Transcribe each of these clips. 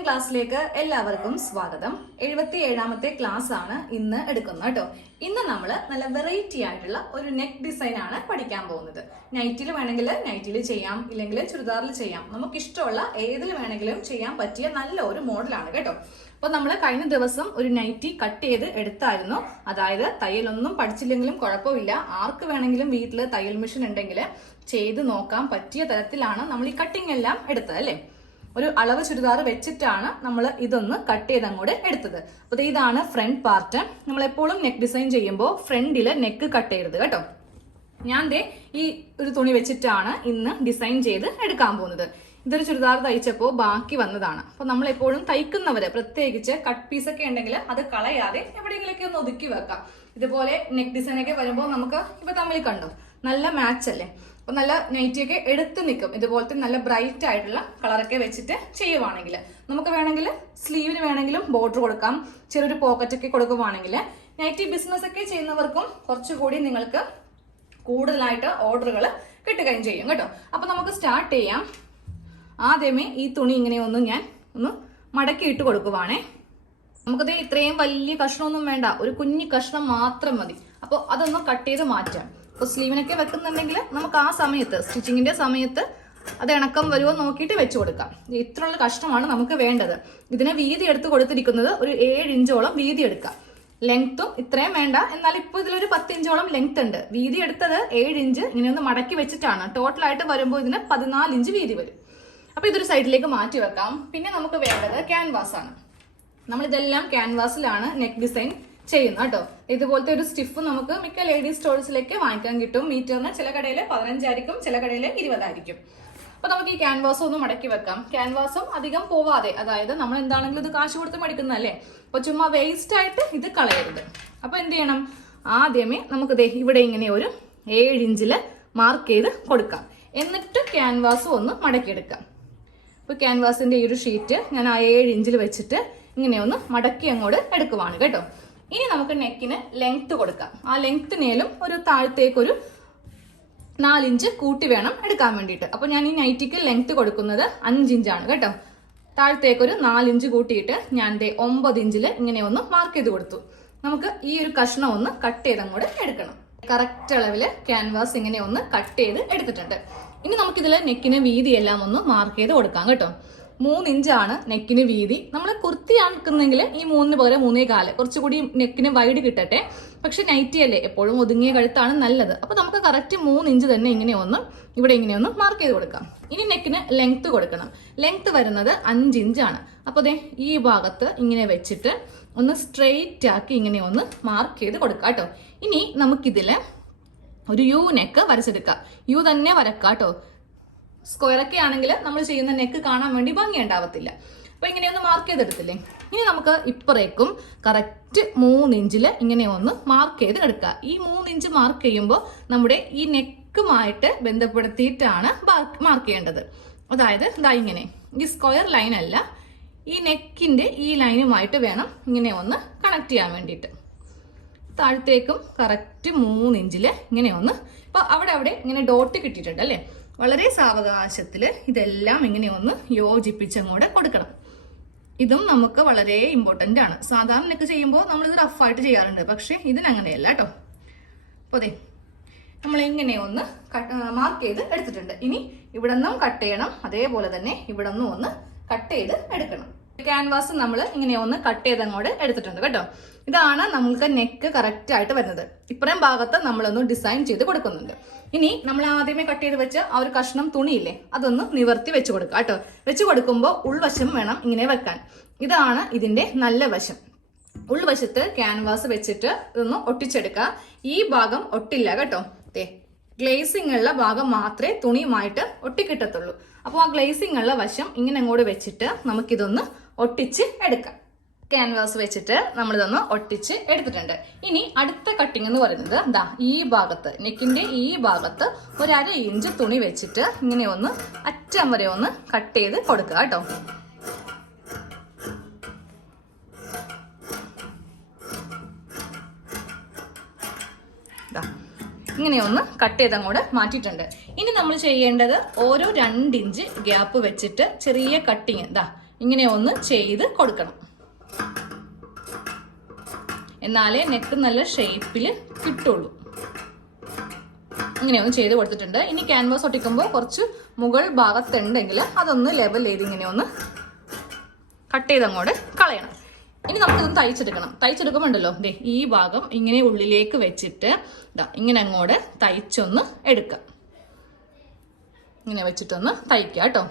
Online ക്ലാസ്സിലേക്ക് എല്ലാവർക്കും സ്വാഗതം. 77ാമത്തെ ക്ലാസ് ആണ് ഇന്ന് എടുക്കുന്നത് കേട്ടോ. ഇന്ന് നമ്മൾ നല്ല വെറൈറ്റി ആയിട്ടുള്ള ഒരു നെക്ക് ഡിസൈൻ ആണ് പഠിക്കാൻ പോകുന്നത്. നൈറ്റിൽ വേണമെങ്കിൽ നൈറ്റിൽ ചെയ്യാം, ഇല്ലെങ്കിൽ ചുരിദാറിൽ ചെയ്യാം. നമുക്ക് ഇഷ്ടമുള്ള ഏതിൽ വേണമെങ്കിലും ചെയ്യാൻ പറ്റിയ നല്ല ഒരു മോഡലാണ് കേട്ടോ. അപ്പൊ നമ്മൾ കഴിഞ്ഞ ദിവസം ഒരു നൈറ്റി കട്ട് ചെയ്ത് എടുത്തായിരുന്നു. അതായത് തയ്യലൊന്നും പഠിച്ചില്ലെങ്കിലും കുഴപ്പമില്ല, ആർക്ക് വേണമെങ്കിലും വീട്ടിൽ തയ്യൽ മെഷീൻ ഉണ്ടെങ്കിൽ ചെയ്ത് നോക്കാൻ പറ്റിയ തരത്തിലാണ് നമ്മൾ ഈ കട്ടിങ് എല്ലാം എടുത്തത് അല്ലേ. ഒരു അളവ് ചുരിദാർ വെച്ചിട്ടാണ് നമ്മൾ ഇതൊന്ന് കട്ട് ചെയ്ത് അങ്ങോട്ട് എടുത്തത്. അപ്പൊ ഇതാണ് ഫ്രണ്ട് പാർട്ട്. നമ്മൾ എപ്പോഴും നെക്ക് ഡിസൈൻ ചെയ്യുമ്പോൾ ഫ്രണ്ടില് നെക്ക് കട്ട് ചെയ്യരുത് കേട്ടോ. ഞാൻ ഈ ഒരു തുണി വെച്ചിട്ടാണ് ഇന്ന് ഡിസൈൻ ചെയ്ത് എടുക്കാൻ പോകുന്നത്. ഇതൊരു ചുരിദാർ തയ്ച്ചപ്പോൾ ബാക്കി വന്നതാണ്. അപ്പൊ നമ്മൾ എപ്പോഴും തയ്ക്കുന്നവര് പ്രത്യേകിച്ച് കട്ട് പീസൊക്കെ ഉണ്ടെങ്കിൽ അത് കളയാതെ എവിടെയെങ്കിലൊക്കെ ഒന്ന് ഒതുക്കി വെക്കാം. ഇതുപോലെ നെക്ക് ഡിസൈൻ ഒക്കെ വരുമ്പോൾ നമുക്ക് ഇപ്പൊ തമ്മിൽ കണ്ടോ നല്ല മാച്ച് അല്ലേ. അപ്പൊ നല്ല നൈറ്റിയൊക്കെ എടുത്ത് നിൽക്കും. ഇതുപോലത്തെ നല്ല ബ്രൈറ്റ് ആയിട്ടുള്ള കളറൊക്കെ വെച്ചിട്ട് ചെയ്യുവാണെങ്കിൽ നമുക്ക് വേണമെങ്കിൽ സ്ലീവിന് വേണമെങ്കിലും ബോർഡർ കൊടുക്കാം, ചെറിയൊരു പോക്കറ്റ് ഒക്കെ കൊടുക്കുവാണെങ്കിൽ നൈറ്റി ബിസിനസ് ഒക്കെ ചെയ്യുന്നവർക്കും കുറച്ചുകൂടി നിങ്ങൾക്ക് കൂടുതലായിട്ട് ഓർഡറുകൾ കിട്ടുകയും ചെയ്യും കേട്ടോ. അപ്പൊ നമുക്ക് സ്റ്റാർട്ട് ചെയ്യാം. ആദ്യമേ ഈ തുണി ഇങ്ങനെ ഞാൻ ഒന്ന് മടക്കി ഇട്ട് കൊടുക്കുവാണേ. നമുക്കത് ഇത്രയും വലിയ കഷ്ണമൊന്നും വേണ്ട, ഒരു കുഞ്ഞു കഷ്ണം മാത്രം മതി. അപ്പോൾ അതൊന്ന് കട്ട് ചെയ്ത് മാറ്റാം. അപ്പോൾ സ്ലീവിനൊക്കെ വെക്കുന്നുണ്ടെങ്കിൽ നമുക്ക് ആ സമയത്ത് സ്റ്റിച്ചിങ്ങിന്റെ സമയത്ത് അത് ഇണക്കം വരുമോ നോക്കിയിട്ട് വെച്ച് കൊടുക്കാം. ഇത്രയുള്ള കഷ്ണമാണ് നമുക്ക് വേണ്ടത്. ഇതിനെ വീതി എടുത്ത് കൊടുത്തിരിക്കുന്നത് ഒരു 7 ഇഞ്ചോളം വീതി എടുക്കാം. ലെങ്ത്തും ഇത്രയും വേണ്ട, എന്നാൽ ഇപ്പൊ ഇതിലൊരു 10 ഇഞ്ചോളം ലെങ്ത് ഉണ്ട്. വീതി എടുത്തത് 7 ഇഞ്ച് ഇങ്ങനെ ഒന്ന് മടക്കി വെച്ചിട്ടാണ്. ടോട്ടലായിട്ട് വരുമ്പോൾ ഇതിന് 14 ഇഞ്ച് വീതി വരും. അപ്പൊ ഇതൊരു സൈഡിലേക്ക് മാറ്റി വെക്കാം. പിന്നെ നമുക്ക് വേണ്ടത് ക്യാൻവാസ് ആണ്. നമ്മൾ ഇതെല്ലാം ക്യാൻവാസിലാണ് നെക്ക് ഡിസൈൻ ചെയ്യുന്നത് കേട്ടോ. ഇതുപോലത്തെ ഒരു സ്റ്റിഫ് നമുക്ക് മിക്ക ലേഡീസ് സ്റ്റോഴ്സിലേക്ക് വാങ്ങിക്കാൻ കിട്ടും. മീറ്ററിന് ചില കടയിൽ 15 ആയിരിക്കും, ചില കടയിൽ 20 ആയിരിക്കും. അപ്പൊ നമുക്ക് ഈ ക്യാൻവാസും ഒന്ന് മടക്കി വെക്കാം. ക്യാൻവാസും അധികം പോവാതെ, അതായത് നമ്മൾ എന്താണെങ്കിലും ഇത് കാശ് കൊടുത്ത് മേടിക്കുന്നതല്ലേ, അപ്പൊ ചുമ്മാ വേസ്റ്റ് ആയിട്ട് ഇത് കളയരുത്. അപ്പൊ എന്ത് ചെയ്യണം, ആദ്യമേ നമുക്ക് ഇവിടെ ഇങ്ങനെ ഒരു 7 ഇഞ്ചില് മാർക്ക് ചെയ്ത് കൊടുക്കാം. എന്നിട്ട് ക്യാൻവാസും ഒന്ന് മടക്കിയെടുക്കാം. അപ്പൊ ക്യാൻവാസിന്റെ ഈ ഒരു ഷീറ്റ് ഞാൻ ആ 7 ഇഞ്ചിൽ വെച്ചിട്ട് ഇങ്ങനെ ഒന്ന് മടക്കി അങ്ങോട്ട് എടുക്കുവാണ് കേട്ടോ. ഇനി നമുക്ക് നെക്കിന് ലെങ്ത് കൊടുക്കാം. ആ ലെങ്ത്തിനേലും ഒരു താഴത്തേക്കൊരു 4 ഇഞ്ച് കൂട്ടി വേണം എടുക്കാൻ വേണ്ടിയിട്ട്. അപ്പൊ ഞാൻ ഈ നൈറ്റിക്ക് ലെങ്ത് കൊടുക്കുന്നത് 5 ഇഞ്ചാണ് കേട്ടോ. താഴത്തേക്കൊരു 4 ഇഞ്ച് കൂട്ടിയിട്ട് ഞാൻ 9 ഇഞ്ചില് ഇങ്ങനെ ഒന്ന് മാർക്ക് ചെയ്ത് കൊടുത്തു. നമുക്ക് ഈ ഒരു കഷ്ണം ഒന്ന് കട്ട് ചെയ്ത് അങ്ങോട്ട് എടുക്കണം. കറക്റ്റ് അളവില് ക്യാൻവാസ് ഇങ്ങനെ ഒന്ന് കട്ട് ചെയ്ത് എടുത്തിട്ടുണ്ട്. ഇനി നമുക്കിതിൽ നെക്കിന് വീതി എല്ലാം ഒന്ന് മാർക്ക് ചെയ്ത് കൊടുക്കാം കേട്ടോ. 3 ഇഞ്ചാണ് നെക്കിന് വീതി. നമ്മൾ കുർത്തി ആക്കുന്നെങ്കിൽ ഈ 3 പകരം 3.25, കുറച്ചുകൂടി നെക്കിന് വൈഡ് കിട്ടട്ടെ. പക്ഷെ നൈറ്റി അല്ലേ, എപ്പോഴും ഒതുങ്ങിയ കഴുത്താണ് നല്ലത്. അപ്പൊ നമുക്ക് കറക്റ്റ് 3 ഇഞ്ച് തന്നെ ഇവിടെ ഇങ്ങനെ ഒന്ന് മാർക്ക് ചെയ്ത് കൊടുക്കാം. ഇനി നെക്കിന് ലെങ്ത് കൊടുക്കണം. ലെങ്ത് വരുന്നത് 5 ഇഞ്ചാണ്. അപ്പൊ ഈ ഭാഗത്ത് ഇങ്ങനെ വെച്ചിട്ട് ഒന്ന് സ്ട്രെയിറ്റ് ആക്കി ഇങ്ങനെ ഒന്ന് മാർക്ക് ചെയ്ത് കൊടുക്കാം കേട്ടോ. ഇനി നമുക്കിതില് ഒരു യു നെക്ക് വരച്ചെടുക്കാം. യു തന്നെ വരക്കാം കേട്ടോ. സ്ക്വയർ ഒക്കെ ആണെങ്കിൽ നമ്മൾ ചെയ്യുന്ന നെക്ക് കാണാൻ വേണ്ടി ഭംഗി ഉണ്ടാവത്തില്ല. അപ്പൊ ഇങ്ങനെയൊന്ന് മാർക്ക് ചെയ്തെടുത്തില്ലേ. ഇനി നമുക്ക് ഇപ്പറേക്കും കറക്റ്റ് 3 ഇഞ്ചില് ഇങ്ങനെ ഒന്ന് മാർക്ക് ചെയ്ത് എടുക്കുക. ഈ 3 ഇഞ്ച് മാർക്ക് ചെയ്യുമ്പോൾ നമ്മുടെ ഈ നെക്കുമായിട്ട് ബന്ധപ്പെടുത്തിയിട്ടാണ് മാർക്ക് ചെയ്യേണ്ടത്. അതായത് ഇതാ ഇങ്ങനെ ഈ സ്ക്വയർ ലൈൻ അല്ല, ഈ നെക്കിന്റെ ഈ ലൈനുമായിട്ട് വേണം ഇങ്ങനെ ഒന്ന് കണക്ട് ചെയ്യാൻ വേണ്ടിയിട്ട്. താഴത്തേക്കും കറക്റ്റ് 3 ഇഞ്ചില് ഇങ്ങനെ ഒന്ന്, ഇപ്പൊ അവിടെ ഇങ്ങനെ ഡോട്ട് കിട്ടിയിട്ടുണ്ട് അല്ലെ. വളരെ സാവകാശത്തില് ഇതെല്ലാം ഇങ്ങനെ ഒന്ന് യോജിപ്പിച്ചങ്ങോട്ട് കൊടുക്കണം. ഇതും നമുക്ക് വളരെ ഇമ്പോർട്ടന്റ് ആണ്. സാധാരണ നെക്ക് ചെയ്യുമ്പോൾ നമ്മളിത് റഫായിട്ട് ചെയ്യാറുണ്ട്, പക്ഷെ ഇതിനങ്ങനെയല്ല കേട്ടോ. അപ്പൊ നമ്മൾ ഇങ്ങനെ ഒന്ന് മാർക്ക് ചെയ്ത് എടുത്തിട്ടുണ്ട്. ഇനി ഇവിടെ നിന്നും കട്ട് ചെയ്യണം, അതേപോലെ തന്നെ ഇവിടെ നിന്നും ഒന്ന് കട്ട് ചെയ്ത് എടുക്കണം. ക്യാൻവാസ് നമ്മൾ ഇങ്ങനെ ഒന്ന് കട്ട് ചെയ്ത് അങ്ങോട്ട് എടുത്തിട്ടുണ്ട് കേട്ടോ. ഇതാണ് നമുക്ക് നെക്ക് കറക്റ്റ് ആയിട്ട് വരുന്നത്. ഇപ്പറം ഭാഗത്ത് നമ്മളൊന്ന് ഡിസൈൻ ചെയ്ത് കൊടുക്കുന്നുണ്ട്. ഇനി നമ്മൾ ആദ്യമേ കട്ട് ചെയ്ത് വെച്ച ആ ഒരു കഷ്ണം തുണിയില്ലേ, അതൊന്ന് നിവർത്തി വെച്ച് കൊടുക്കുക കേട്ടോ. വെച്ച് കൊടുക്കുമ്പോൾ ഉൾവശം വേണം ഇങ്ങനെ വെക്കാൻ. ഇതാണ് ഇതിന്റെ നല്ല വശം. ഉൾവശത്ത് ക്യാൻവാസ് വെച്ചിട്ട് ഇതൊന്ന് ഒട്ടിച്ചെടുക്കുക. ഈ ഭാഗം ഒട്ടില്ല കേട്ടോ. ഗ്ലേസിംഗ് ഉള്ള ഭാഗം മാത്രമേ തുണിയുമായിട്ട് ഒട്ടിക്കിട്ടത്തുള്ളൂ. അപ്പോൾ ആ ഗ്ലേസിംഗ് ഉള്ള വശം ഇങ്ങനെ അങ്ങോട്ട് വെച്ചിട്ട് നമുക്കിതൊന്ന് ഒട്ടിച്ച് എടുക്കാം. ക്യാൻവാസ് വെച്ചിട്ട് നമ്മളിതൊന്ന് ഒട്ടിച്ച് എടുത്തിട്ടുണ്ട്. ഇനി അടുത്ത കട്ടിങ് എന്ന് പറയുന്നത് എന്താ, ഈ ഭാഗത്ത് നെക്കിന്റെ ഈ ഭാഗത്ത് ഒരു 1/2 ഇഞ്ച് തുണി വെച്ചിട്ട് ഇങ്ങനെ ഒന്ന് അറ്റം വരെ ഒന്ന് കട്ട് ചെയ്ത് കൊടുക്കുക കേട്ടോ. ഇങ്ങനെ ഒന്ന് കട്ട് ചെയ്ത് അങ്ങോട്ട് മാറ്റിയിട്ടുണ്ട്. ഇനി നമ്മൾ ചെയ്യേണ്ടത് ഓരോ 2 ഇഞ്ച് ഗ്യാപ്പ് വെച്ചിട്ട് ചെറിയ കട്ടിങ് ഇങ്ങനെ ഒന്ന് ചെയ്ത് കൊടുക്കണം. എന്നാലേ നെക്ക് നല്ല ഷേപ്പിൽ കിട്ടുള്ളൂ. ഇങ്ങനെ ഒന്ന് ചെയ്ത് കൊടുത്തിട്ടുണ്ട്. ഇനി ക്യാൻവാസ് ഒട്ടിക്കുമ്പോൾ കുറച്ച് മുകൾ ഭാഗത്തുണ്ടെങ്കിൽ അതൊന്ന് ലെവൽ ചെയ്ത് ഇങ്ങനെ ഒന്ന് കട്ട് ചെയ്ത് അങ്ങോട്ട് കളയണം. ഇനി നമുക്കിതൊന്ന് തയ്ച്ചെടുക്കണം. തയ്ച്ചെടുക്കുമ്പോണ്ടല്ലോ ഈ ഭാഗം ഇങ്ങനെ ഉള്ളിലേക്ക് വെച്ചിട്ട് ഇങ്ങനെ അങ്ങോട്ട് തയ്ച്ചൊന്ന് എടുക്കാം. ഇങ്ങനെ വെച്ചിട്ടൊന്ന് തയ്ക്കാം കേട്ടോ.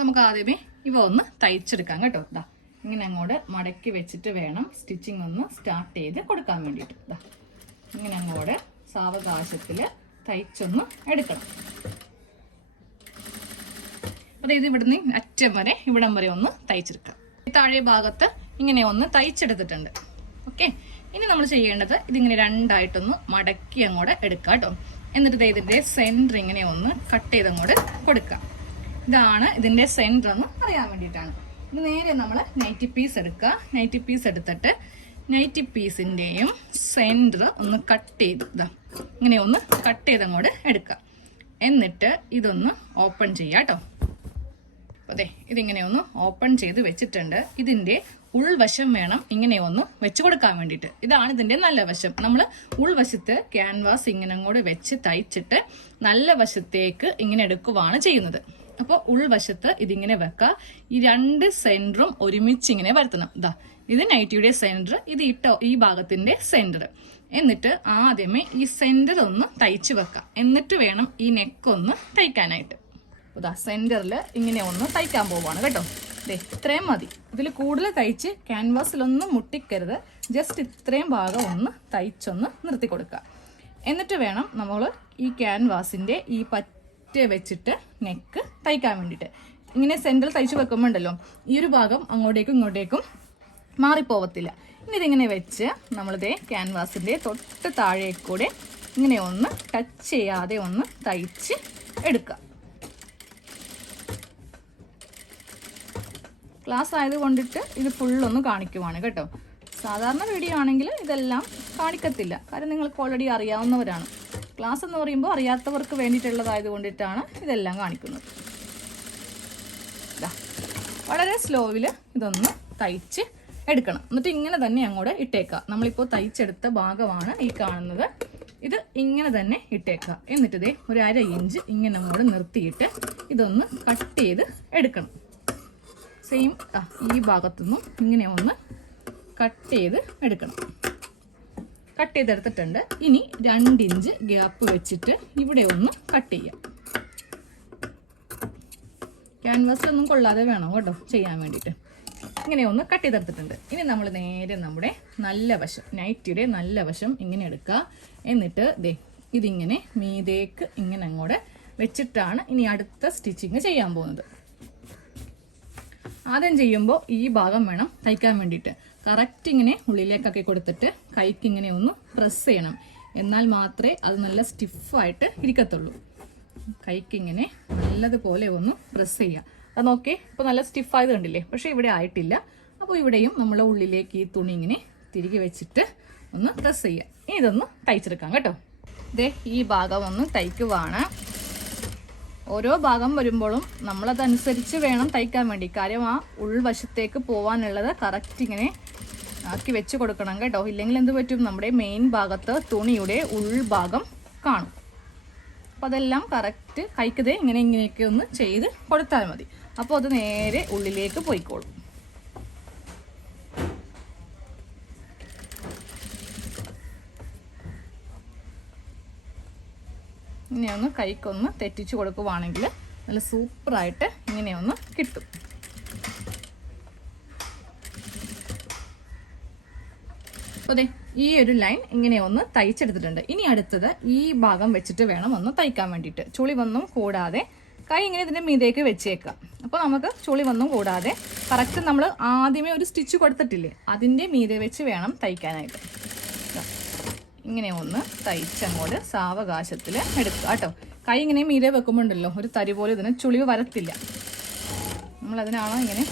നമുക്ക് ആദ്യമേ ഇവ ഒന്ന് തയ്ച്ചെടുക്കാം കേട്ടോ. ഇങ്ങനെ അങ്ങോട്ട് മടക്കി വെച്ചിട്ട് വേണം സ്റ്റിച്ചിങ് ഒന്ന് സ്റ്റാർട്ട് ചെയ്ത് കൊടുക്കാൻ വേണ്ടിയിട്ട്. ഇങ്ങനെ അങ്ങോട്ട് സാവകാശത്തിൽ തയ്ച്ചൊന്ന് എടുക്കണം. അതായത് ഇവിടുന്ന് അറ്റം വരെ ഇവിടം വരെ ഒന്ന് തയ്ച്ചെടുക്കാം. താഴെ ഭാഗത്ത് ഇങ്ങനെ ഒന്ന് തയ്ച്ചെടുത്തിട്ടുണ്ട്. ഓക്കെ, ഇനി നമ്മൾ ചെയ്യേണ്ടത് ഇതിങ്ങനെ രണ്ടായിട്ടൊന്ന് മടക്കി അങ്ങോട്ട് എടുക്കാം കേട്ടോ. എന്നിട്ട് ഇതിന്റെ സെന്റർ ഇങ്ങനെ ഒന്ന് കട്ട് ചെയ്ത് അങ്ങോട്ട് കൊടുക്കാം. ഇതാണ് ഇതിന്റെ സെന്റർ എന്ന് അറിയാൻ വേണ്ടിയിട്ടാണ്. ഇത് നേരെ നമ്മൾ നൈറ്റി പീസ് എടുക്കുക. നൈറ്റി പീസ് എടുത്തിട്ട് നൈറ്റി പീസിന്റെയും സെന്റർ ഒന്ന് കട്ട് ചെയ്ത് ഇങ്ങനെ ഒന്ന് കട്ട് ചെയ്ത് അങ്ങോട്ട് എടുക്കുക. എന്നിട്ട് ഇതൊന്ന് ഓപ്പൺ ചെയ്യാം കേട്ടോ. അതെ, ഇതിങ്ങനെ ഒന്ന് ഓപ്പൺ ചെയ്ത് വെച്ചിട്ടുണ്ട്. ഇതിന്റെ ഉൾവശം വേണം ഇങ്ങനെ ഒന്ന് വെച്ച് കൊടുക്കാൻ വേണ്ടിയിട്ട്. ഇതാണ് ഇതിന്റെ നല്ല വശം. നമ്മൾ ഉൾവശത്ത് ക്യാൻവാസ് ഇങ്ങനെ അങ്ങോട്ട് വെച്ച് തയ്ച്ചിട്ട് നല്ല വശത്തേക്ക് ഇങ്ങനെ എടുക്കുവാണ് ചെയ്യുന്നത്. അപ്പോൾ ഉൾവശത്ത് ഇതിങ്ങനെ വെക്കുക. ഈ രണ്ട് സെന്ററും ഒരുമിച്ച് ഇങ്ങനെ വരുത്തണം. ഇത് നൈറ്റിയുടെ സെന്റർ, ഇത് ഈ ഭാഗത്തിന്റെ സെന്റർ. എന്നിട്ട് ആദ്യമേ ഈ സെന്റർ ഒന്ന് തയ്ച്ച് വെക്കാം. എന്നിട്ട് വേണം ഈ നെക്ക് ഒന്ന് തയ്ക്കാനായിട്ട്. സെന്ററിൽ ഇങ്ങനെ ഒന്ന് തയ്ക്കാൻ പോവാണ് കേട്ടോ. ഇത്രയും മതി. ഇതിൽ കൂടുതൽ തയ്ച്ച് ക്യാൻവാസിലൊന്നും മുട്ടിക്കരുത്. ജസ്റ്റ് ഇത്രയും ഭാഗം ഒന്ന് തയ്ച്ചൊന്ന് നിർത്തി കൊടുക്കുക. എന്നിട്ട് വേണം നമ്മൾ ഈ ക്യാൻവാസിന്റെ ഈ പറ്റ വെച്ചിട്ട് നെക്ക് തയ്ക്കാൻ വേണ്ടിയിട്ട്. ഇങ്ങനെ സെന്ററിൽ തയ്ച്ച് വെക്കുമ്പോണ്ടല്ലോ ഈ ഒരു ഭാഗം അങ്ങോട്ടേക്കും ഇങ്ങോട്ടേക്കും മാറിപ്പോവത്തില്ല. ഇനി ഇതിങ്ങനെ വെച്ച് നമ്മളിതേ ക്യാൻവാസിന്റെ തൊട്ട് താഴേക്കൂടെ ഇങ്ങനെ ഒന്ന് ടച്ച് ചെയ്യാതെ ഒന്ന് തയ്ച്ച് എടുക്കുക. ക്ലാസ് ആയതുകൊണ്ടിട്ട് ഇത് ഫുള്ളൊന്ന് കാണിക്കുവാണ് കേട്ടോ. സാധാരണ വീഡിയോ ആണെങ്കിൽ ഇതെല്ലാം കാണിക്കത്തില്ല. കാര്യം നിങ്ങൾക്ക് ഓൾറെഡി അറിയാവുന്നവരാണ്. ക്ലാസ് എന്ന് പറയുമ്പോൾ അറിയാത്തവർക്ക് വേണ്ടിയിട്ടുള്ളതായത് കൊണ്ടിട്ടാണ് ഇതെല്ലാം കാണിക്കുന്നത്. വളരെ സ്ലോവിൽ ഇതൊന്ന് തയ്ച്ച് എടുക്കണം. എന്നിട്ട് ഇങ്ങനെ തന്നെ അങ്ങോട്ട് ഇട്ടേക്കാം. നമ്മളിപ്പോൾ തയ്ച്ചെടുത്ത ഭാഗമാണ് ഈ കാണുന്നത്. ഇത് ഇങ്ങനെ തന്നെ ഇട്ടേക്കാം. എന്നിട്ട് ഇതേ ഒരു 1/2 ഇഞ്ച് ഇങ്ങനെ അങ്ങോട്ട് നിർത്തിയിട്ട് ഇതൊന്ന് കട്ട് ചെയ്ത് എടുക്കണം. സെയിം ഈ ഭാഗത്തുനിന്നും ഇങ്ങനെ ഒന്ന് കട്ട് ചെയ്ത് എടുക്കണം. കട്ട് ചെയ്തെടുത്തിട്ടുണ്ട്. ഇനി 2 ഇഞ്ച് ഗ്യാപ്പ് വെച്ചിട്ട് ഇവിടെ ഒന്ന് കട്ട് ചെയ്യാം. ക്യാൻവാസിലൊന്നും കൊള്ളാതെ വേണം കേട്ടോ ചെയ്യാൻ വേണ്ടിയിട്ട്. ഇങ്ങനെ ഒന്ന് കട്ട് ചെയ്തെടുത്തിട്ടുണ്ട്. ഇനി നമ്മൾ നേരെ നമ്മുടെ നല്ല വശം, നൈറ്റിയുടെ നല്ല വശം ഇങ്ങനെ എടുക്കുക. എന്നിട്ട് ഇതിങ്ങനെ മീതേക്ക് ഇങ്ങനെ അങ്ങോട്ട് വെച്ചിട്ടാണ് ഇനി അടുത്ത സ്റ്റിച്ചിങ് ചെയ്യാൻ പോകുന്നത്. ആദ്യം ചെയ്യുമ്പോൾ ഈ ഭാഗം വേണം തയ്ക്കാൻ വേണ്ടിയിട്ട്. കറക്റ്റ് ഇങ്ങനെ ഉള്ളിലേക്കൊക്കെ കൊടുത്തിട്ട് കൈക്ക് ഇങ്ങനെ ഒന്ന് പ്രസ് ചെയ്യണം. എന്നാൽ മാത്രമേ അത് നല്ല സ്റ്റിഫായിട്ട് ഇരിക്കത്തുള്ളൂ. കൈക്ക് ഇങ്ങനെ നല്ലതുപോലെ ഒന്ന് പ്രസ് ചെയ്യുക. അത് നോക്കേ, ഇപ്പോൾ നല്ല സ്റ്റിഫായത് കണ്ടില്ലേ? പക്ഷേ ഇവിടെ ആയിട്ടില്ല. അപ്പോൾ ഇവിടെയും നമ്മൾ ഉള്ളിലേക്ക് ഈ തുണി ഇങ്ങനെ തിരികെ വെച്ചിട്ട് ഒന്ന് പ്രസ് ചെയ്യുക. ഇനി ഇതൊന്ന് തയ്ച്ചെടുക്കാം കേട്ടോ. ഈ ഭാഗം ഒന്ന് തയ്ക്കുവാണ്. ഓരോ ഭാഗം വരുമ്പോഴും നമ്മളതനുസരിച്ച് വേണം തയ്ക്കാൻ വേണ്ടി. കാര്യം ആ ഉൾവശത്തേക്ക് പോകാനുള്ളത് കറക്റ്റ് ഇങ്ങനെ ആക്കി വെച്ച് കൊടുക്കണം കേട്ടോ. ഇല്ലെങ്കിൽ എന്ത് പറ്റും, നമ്മുടെ മെയിൻ ഭാഗത്ത് തുണിയുടെ ഉൾഭാഗം കാണും. അപ്പം അതെല്ലാം കറക്റ്റ് കൈക്കതേ ഇങ്ങനെയൊക്കെ ഒന്ന് ചെയ്ത് കൊടുത്താൽ മതി. അപ്പോൾ അത് നേരെ ഉള്ളിലേക്ക് പോയിക്കോളും. ഇങ്ങനെയൊന്ന് കൈക്കൊന്ന് തെറ്റിച്ച് കൊടുക്കുവാണെങ്കിൽ നല്ല സൂപ്പറായിട്ട് ഇങ്ങനെയൊന്ന് കിട്ടും. അപ്പോൾ ഈ ഒരു ലൈൻ ഇങ്ങനെ ഒന്ന് തയ്ച്ചെടുത്തിട്ടുണ്ട്. ഇനി അടുത്തത് ഈ ഭാഗം വെച്ചിട്ട് വേണം ഒന്ന് തയ്ക്കാൻ വേണ്ടിയിട്ട്. ചുളിവൊന്നും കൂടാതെ കൈ ഇങ്ങനെ ഇതിൻ്റെ മീതേക്ക് വെച്ചേക്കാം. അപ്പോൾ നമുക്ക് ചുളിവൊന്നും കൂടാതെ കറക്റ്റ് നമ്മൾ ആദ്യമേ ഒരു സ്റ്റിച്ച് കൊടുത്തിട്ടില്ലേ, അതിൻ്റെ മീതെ വെച്ച് വേണം തയ്ക്കാനായിട്ട്. ഇങ്ങനെ ഒന്ന് തയ്ച്ചങ്ങോട്ട് സാവകാശത്തിൽ എടുക്കുക കേട്ടോ. കൈ ഇങ്ങനെ മീതെ വെക്കുമ്പോണ്ടല്ലോ ഒരു തരി പോലെ ഇതിന് ചുളിവ് വരത്തില്ല. നമ്മളതിനാണ്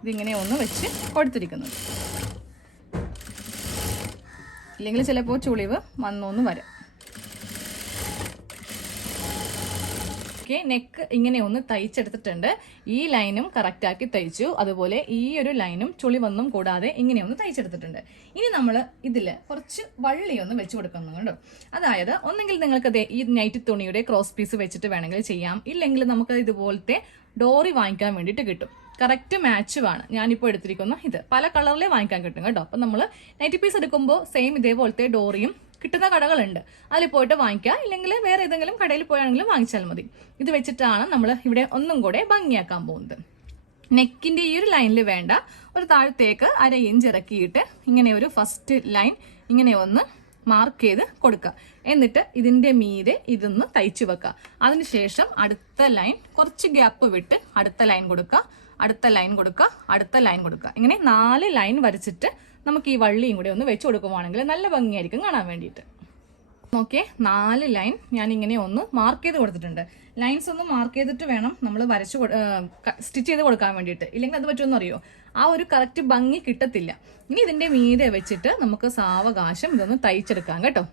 ഇതിങ്ങനെ ഒന്ന് വെച്ച് കൊടുത്തിരിക്കുന്നത്. ഇല്ലെങ്കിൽ ചിലപ്പോൾ ചുളിവ് വന്നൊന്ന് വരാം. നോക്കിയേ, നെക്ക് ഇങ്ങനെ ഒന്ന് തയ്ച്ചെടുത്തിട്ടുണ്ട്. ഈ ലൈനും കറക്റ്റ് ആക്കി തയ്ച്ചു. അതുപോലെ ഈ ഒരു ലൈനും ചുളിവൊന്നും കൂടാതെ ഇങ്ങനെ ഒന്ന് തയ്ച്ചെടുത്തിട്ടുണ്ട്. ഇനി നമ്മൾ ഇതിൽ കുറച്ച് വള്ളി ഒന്ന് വെച്ച് കൊടുക്കുന്നുണ്ട്. അതായത് ഒന്നെങ്കിൽ നിങ്ങൾക്ക് ഈ നൈറ്റി തുണിയുടെ ക്രോസ് പീസ് വെച്ചിട്ട് വേണമെങ്കിൽ ചെയ്യാം, ഇല്ലെങ്കിൽ നമുക്ക് ഇതുപോലത്തെ ഡോറി വാങ്ങിക്കാൻ വേണ്ടിയിട്ട് കിട്ടും. കറക്റ്റ് മാച്ചുമാണ് ഞാനിപ്പോൾ എടുത്തിരിക്കുന്ന ഇത്. പല കളറിലെ വാങ്ങിക്കാൻ കിട്ടും കേട്ടോ. അപ്പം നമ്മൾ നൈറ്റി പീസ് എടുക്കുമ്പോൾ സെയിം ഇതേപോലത്തെ ഡോറിയും കിട്ടുന്ന കടകളുണ്ട്, അതിൽ പോയിട്ട് വാങ്ങിക്കുക, ഇല്ലെങ്കിൽ വേറെ ഏതെങ്കിലും കടയിൽ പോയാണെങ്കിലും വാങ്ങിച്ചാൽ മതി. ഇത് വെച്ചിട്ടാണ് നമ്മൾ ഇവിടെ ഒന്നും കൂടെ ഭംഗിയാക്കാൻ പോകുന്നത്. നെക്കിന്റെ ഈ ഒരു ലൈനിൽ വേണ്ട, ഒരു താഴത്തേക്ക് 1/2 ഇഞ്ച് ഇറക്കിയിട്ട് ഇങ്ങനെ ഒരു ഫസ്റ്റ് ലൈൻ ഇങ്ങനെ ഒന്ന് മാർക്ക് ചെയ്ത് കൊടുക്കുക. എന്നിട്ട് ഇതിന്റെ മീതെ ഇതൊന്ന് തയ്ച്ചു വെക്കുക. അതിനുശേഷം അടുത്ത ലൈൻ കുറച്ച് ഗ്യാപ്പ് വിട്ട് അടുത്ത ലൈൻ കൊടുക്കുക, അടുത്ത ലൈൻ കൊടുക്കുക, അടുത്ത ലൈൻ കൊടുക്കുക. ഇങ്ങനെ 4 ലൈൻ വരച്ചിട്ട് നമുക്ക് ഈ വള്ളിയും കൂടെ ഒന്ന് വെച്ച് കൊടുക്കുവാണെങ്കിൽ നല്ല ഭംഗിയായിരിക്കും കാണാൻ വേണ്ടിയിട്ട്. ഓക്കെ, 4 ലൈൻ ഞാൻ ഇങ്ങനെ ഒന്ന് മാർക്ക് ചെയ്ത് കൊടുത്തിട്ടുണ്ട്. ലൈൻസ് ഒന്ന് മാർക്ക് ചെയ്തിട്ട് വേണം നമ്മൾ സ്റ്റിച്ച് ചെയ്ത് കൊടുക്കാൻ വേണ്ടിയിട്ട്, ഇല്ലെങ്കിൽ അത് പറ്റുമെന്ന് അറിയോ, ആ ഒരു കറക്റ്റ് ഭംഗി കിട്ടത്തില്ല. ഇനി ഇതിന്റെ മീതെ വെച്ചിട്ട് നമുക്ക് സാവകാശം ഇതൊന്ന് തയ്ച്ചെടുക്കാം കേട്ടോ.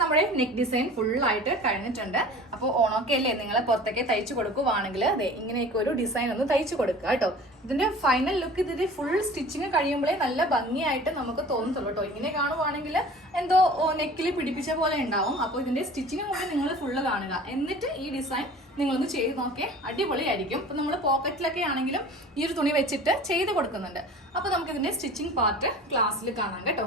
നമ്മുടെ നെക്ക് ഡിസൈൻ ഫുൾ ആയിട്ട് കഴിഞ്ഞിട്ടുണ്ട്. അപ്പോൾ ഓണമൊക്കെ അല്ലേ, നിങ്ങൾ പുറത്തേക്ക് തയ്ച്ചു കൊടുക്കുവാണെങ്കിൽ അതെ ഇങ്ങനെയൊക്കെ ഒരു ഡിസൈൻ ഒന്ന് തയ്ച്ചു കൊടുക്കുക കേട്ടോ. ഇതിന്റെ ഫൈനൽ ലുക്ക് ഇതിന്റെ ഫുൾ സ്റ്റിച്ചിങ് കഴിയുമ്പോഴേ നല്ല ഭംഗിയായിട്ട് നമുക്ക് തോന്നത്തുള്ളൂ കേട്ടോ. ഇങ്ങനെ കാണുവാണെങ്കിൽ എന്തോ നെക്കിൽ പിടിപ്പിച്ച പോലെ ഉണ്ടാവും. അപ്പോൾ ഇതിന്റെ സ്റ്റിച്ചിങ് കൂടി നിങ്ങൾ ഫുള്ള് കാണുക, എന്നിട്ട് ഈ ഡിസൈൻ നിങ്ങളൊന്ന് ചെയ്ത് നോക്കിയാൽ അടിപൊളിയായിരിക്കും. ഇപ്പൊ നമ്മൾ പോക്കറ്റിലൊക്കെ ആണെങ്കിലും ഈ ഒരു തുണി വെച്ചിട്ട് ചെയ്ത് കൊടുക്കുന്നുണ്ട്. അപ്പൊ നമുക്ക് ഇതിന്റെ സ്റ്റിച്ചിങ് പാർട്ട് ക്ലാസ്സിൽ കാണാം കേട്ടോ.